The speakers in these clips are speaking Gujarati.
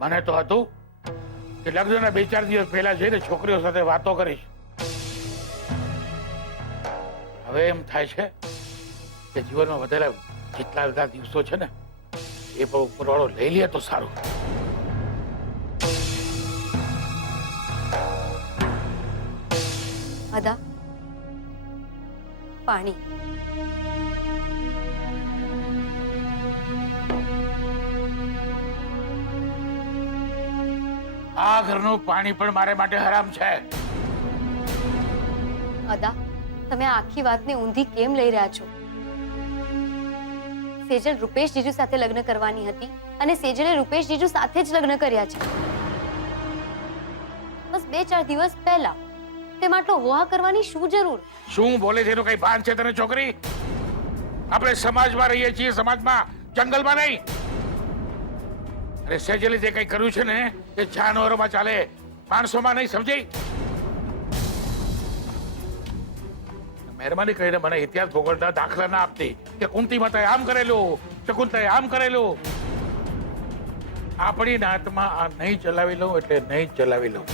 મને તો હતું કે લગ્નના 2-4 દિવસ પહેલા જઈને છોકરીઓ સાથે વાતો કરીશ. હવે એમ થાય છે કે જીવનમાં વધેલા જેટલા બધા દિવસો છે ને એ પણ ઉપરવાળો લઈ લે તો સારું. અદા, પાણી. આ ઘરનું પાણી પણ મારે માટે હરામ છે. અદા, તમે આ આખી વાતને ઊંધી કેમ લઈ રહ્યા છો? સેજલ રૂપેશ જીજુ સાથે લગ્ન કરવાની હતી અને સેજલે રૂપેશ જીજુ સાથે જ લગ્ન કર્યા છે. બસ 2-4 દિવસ પહેલા તેમાં આટલો હોહા કરવાની શું જરૂર? શું બોલે છે એનું કઈ ભાન છે તને છોકરી? આપણે સમાજમાં રહીએ છીએ, સમાજમાં, જંગલમાં નહીં. અરે સેજલે જે કઈ કર્યું છે ને એ જાનવરોમાં ચાલે, માણસોમાં નહીં, સમજી? મહેરબાની કરીને મને ઇતિહાસ ભૂગોળના દાખલા ના આપતી કે કુંતી માતાએ આમ કરેલું, શકુંતલાએ આમ કરેલું. આપણી નાતમાં આ નહીં ચલાવી લઉં એટલે નહીં ચલાવી લઉં.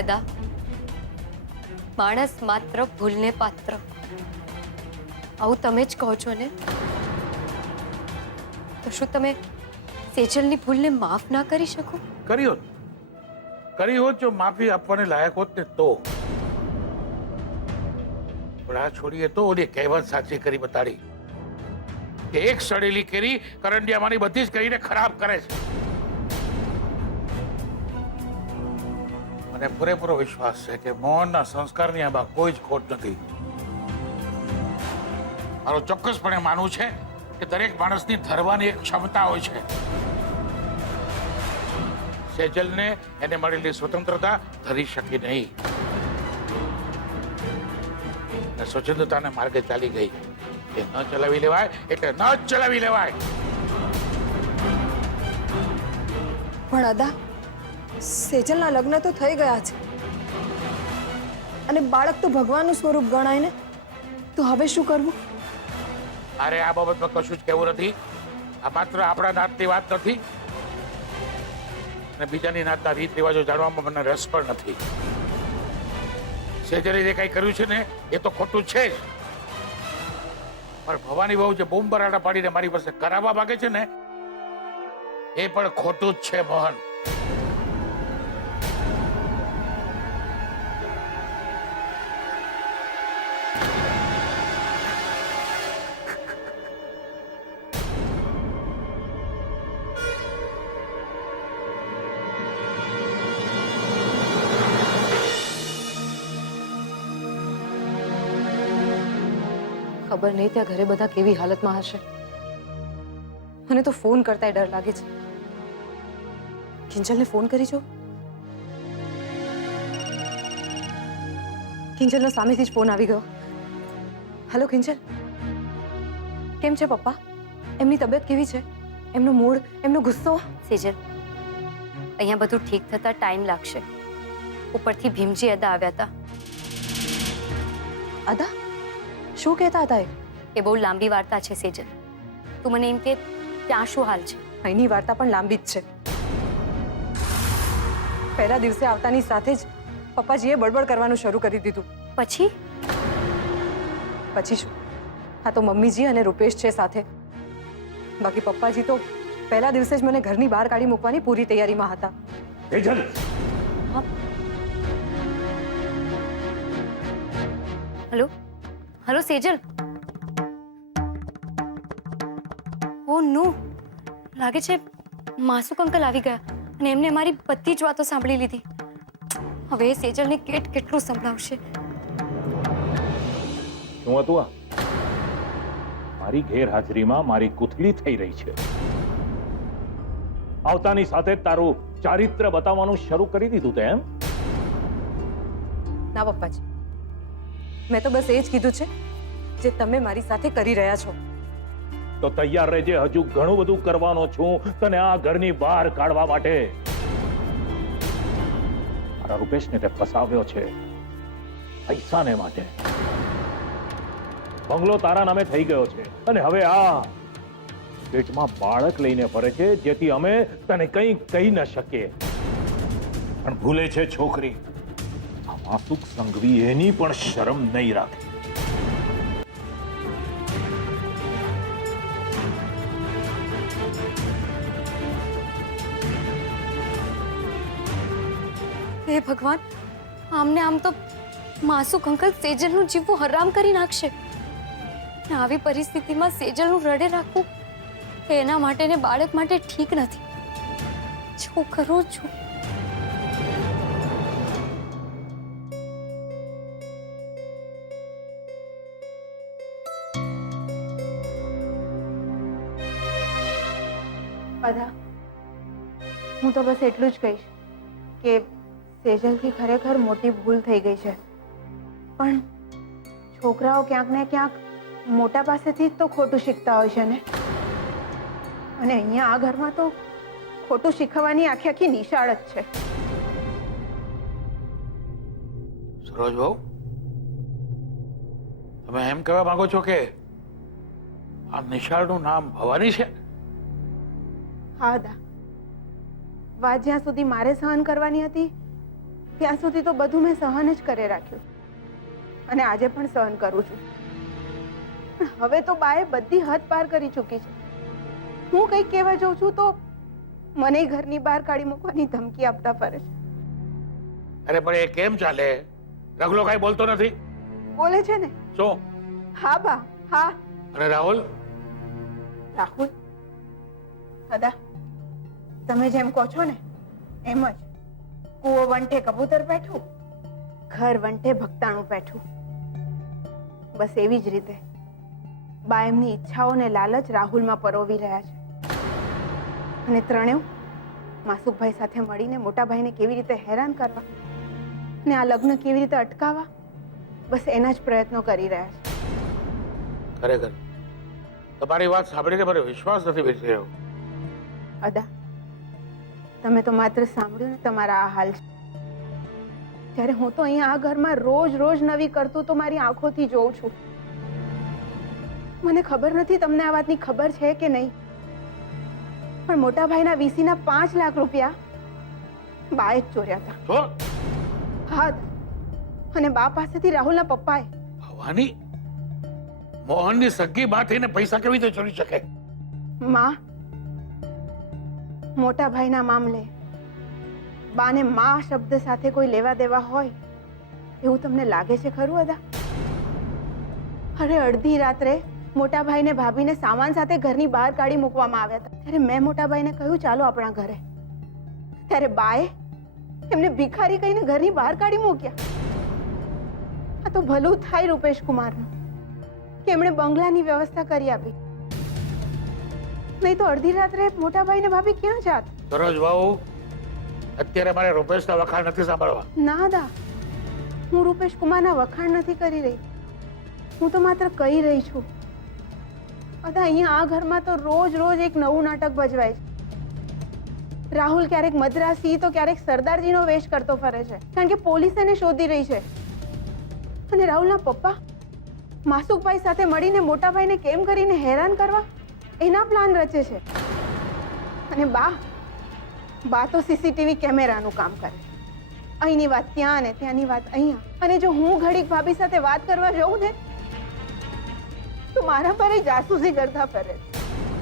અદા, માણસ માત્ર ભૂલને પાત્ર. આવું તમે જ કહો છો ને? તો શું તમે સેજલની ભૂલને માફ ના કરી શકો? કરી હોત જો માફી આપવાને લાયક હોત ને તો. પણ આ છોડીએ તો ઓલી કહેવત સાચી કરી બતાડી કે એક સડેલી કેરી કરંડિયામાંની બધી જ કેરીને ખરાબ કરે છે. મને પૂરેપૂરો વિશ્વાસ છે કે મોહનના સંસ્કારની આમાં કોઈ જ ખોટ નથી. મારું ચોક્કસપણે માનવું છે કે દરેક માણસની ધરવાની એક ક્ષમતા હોય છે. સેજલને એને મળેલી સ્વતંત્રતા ધરી શકી નહીં અને સ્વચ્છંદતાને માર્ગે ચાલી ગઈ. એ ન ચલાવી લેવાય એટલે ન જ ચલાવી લેવાય. પણ અદા, સેજલના લગ્ન તો થઈ ગયા છે અને બાળક તો ભગવાનનું સ્વરૂપ ગણાય ને. તો હવે શું કરવું? અરે આ બાબતમાં કશું જ કહેવું નથી. આ માત્ર આપણા નાતની વાત નથી અને બીજાની નાતના રીત રિવાજો જાણવામાં મને રસ પણ નથી. સેજલે જે કઈ કર્યું છે ને એ તો ખોટું છે જ, પણ ભવાની બહુ જે બોમ્બ બરાડા પાડીને મારી પાસે કરાવવા માંગે છે ને એ પણ ખોટું જ છે મોહન. ખબર નહીં ત્યાં ઘરે બધા કેવી હાલતમાં હશે. મને તો ફોન કરતાય ડર લાગે છે. કિંજલને ફોન કરી જો. કિંજલનો સામેથી જ ફોન આવી ગયો. હેલો કિંજલ, કેમ છે પપ્પા? એમની તબિયત કેવી છે? એમનો મૂડ, એમનો ગુસ્સો? સેજલ, અહીંયા બધું ઠીક થતા ટાઈમ લાગશે. ઉપરથી ભીમજી અદા આવ્યા હતા. અદા, શું કહેતા હતા એ? એ બહુ લાંબી વાર્તા છે સેજલ. તું મને એમ કે ત્યાં શું હાલ છે? અહીંની વાર્તા પણ લાંબી જ છે. પહેલા દિવસે આવતાની સાથે જ પપ્પાજીએ બળબડ કરવાનું શરૂ કરી દીધું. પછી શું? હા તો મમ્મીજી અને રૂપેશ છે સાથે. બાકી પપ્પાજી તો પહેલા દિવસે જ મને ઘરની બહાર કાઢી મૂકવાની પૂરી તૈયારીમાં હતા. Sejal, hello hello Sejal. Oh no, લાગે છે માસુક અંકલ આવી ગયા અને એમને મારી બધી જ વાતો સાંભળી લીધી. હવે એ સેજલને કેટલું સંભળાવશે? શું હતું આ? મારી ગેરહાજરીમાં મારી કુથલી થઈ રહી છે. આવતાની સાથે તારું ચારિત્ર બતાવવાનું શરૂ કરી દીધું તે એમ? ના પપ્પાજી, મેં તો બસ એ જ કીધું છે જે તમે મારી સાથે કરી રહ્યા છો. તો તૈયાર રહેજે, હજુ ઘણું બધું કરવાનો છું તને આ ઘરની બહાર કાઢવા માટે. મારા રૂપેશને તે ફસાવ્યો છે પૈસાને માટે. બંગલો તારા નામે થઈ ગયો છે અને હવે આ પેટમાં બાળક લઈને ફરે છે, જેથી અમે તને કંઈ કહી ન શકીએ. પણ ભૂલે છે છોકરી, આ માસુક સંઘવી એની પણ શરમ નહીં રાખે. હે ભગવાન, આમને આમ તો માસુક અંકલ સેજલનું જીવવું હરામ કરી નાખશે. ને આવી પરિસ્થિતિમાં સેજલનું રડે રાખવું એ એના માટે ને બાળક માટે ઠીક નથી. શું કરું છું? અદા, હું તો બસ એટલું જ કહીશ કે સેજલથી ખરેખર મોટી ભૂલ થઈ ગઈ છે. પણ છોકરાઓ ક્યાંક ને ક્યાંક મોટા પાસેથી જ તો ખોટું શીખતા હોય છે ને. અને અહીંયા આ ઘરમાં તો ખોટું શીખવવાની આખી આખી નિશાળ જ છે. સરોજ બહુ, તમે એમ કહેવા માંગો છો કે આ નિશાળનું નામ ભવાની છે? હા અદા, વાત જ્યાં સુધી મારે સહન કરવાની હતી ત્યાં સુધી તો બધું મેં સહન જ કરે રાખ્યું, અને આજે પણ સહન કરું છું. પણ હવે તો બાએ બધી હદ પાર કરી ચૂકી છે. હું કંઈક કહેવા જાઉં છું તો મને ઘરની બહાર કાઢી મૂકવાની ધમકી આપતા ફરે છે. અરે પણ એ કેમ ચાલે? રગલો કઈ બોલતો નથી? બોલે છે ને. શું? હા બા, હા. અને રાહુલ? રાહુલ, અદા, તમે જેમ કહો છો ને એમ જ. કૂવો વંઠે કબૂતર બેઠું, ઘર વંઠે ભક્તાણું બેઠું. બસ એવી જ રીતે બા એમની ઈચ્છાઓને લાલચ રાહુલમાં પરોવી રહ્યા છે. અને ત્રણેવ માસુકભાઈ સાથે મળીને મોટા ભાઈને કેવી રીતે હેરાન કરવા ને આ લગ્ન કેવી રીતે અટકાવવા, બસ એના જ પ્રયત્નો કરી રહ્યા છે. ખરેખર તમારી વાત સાંભળીને મને વિશ્વાસ નથી બેસી રહ્યો. અદા, તમે તો માત્ર સાંભળ્યું ને તમારા આ હાલ છે, જ્યારે હું તો અહીંયા આ ઘરમાં રોજ રોજ નવી કરતું તો મારી આંખોથી જોઉં છું. મને ખબર નથી તમને આ વાતની ખબર છે કે નહીં, પણ મોટા ભાઈના વીસીના 5 લાખ રૂપિયા બાએ જ ચોર્યા હતા. શું? હા, અને બા પાસેથી રાહુલના પપ્પાએ. ભવાની મોહનની સગી બા થઈને પૈસા કેવી રીતે ચોરી શકે? માં, મોટા ભાઈના મામલે બાને માં શબ્દ સાથે કોઈ લેવા દેવા હોય એવું તમને લાગે છે ખરું અદા? અરે અડધી રાત્રે મોટા ભાઈને ભાભીને સામાન સાથે ઘરની બહાર કાઢી મૂકવામાં આવ્યા હતા. ત્યારે મેં મોટા ભાઈને કહ્યું ચાલો આપણા ઘરે, ત્યારે બાએ એમને ભિખારી કહીને ઘરની બહાર કાઢી મૂક્યા. આ તો ભલું થાય રૂપેશ કુમારનું કે એમણે બંગલાની વ્યવસ્થા કરી આપી, નહીં તો અડધી રાત્રે મોટા ભાઈ ને ભાભી ક્યાં જાત? સરોજ બહુ, અત્યારે મારે રૂપેશના વખાણ નથી સાંભળવા. ના દા, હું રૂપેશ કુમારના વખાણ નથી કરી રહી, હું તો માત્ર કહી રહી છું. અદા, અહીંયા આ ઘરમાં તો રોજ રોજ એક નવું નાટક ભજવાય છે. રાહુલ ક્યારેક મદ્રાસી તો ક્યારેક સરદારજીનો વેશ કરતો ફરે છે, કારણ કે પોલીસ એને શોધી રહી છે. અને રાહુલના પપ્પા માસુકભાઈ સાથે મળીને મોટા ભાઈને કેમ કરીને હેરાન કરવા એના પ્લાન રચે છે. અને બા તો સીસીટીવી કેમેરાનું કામ કરે. અહીંની વાત ત્યાં ને ત્યાંની વાત અહીંયા. અને જો હું ઘડીક ભાભી સાથે વાત કરવા જઉં ને તો મારા પર જાસૂસી કરતા ફરે.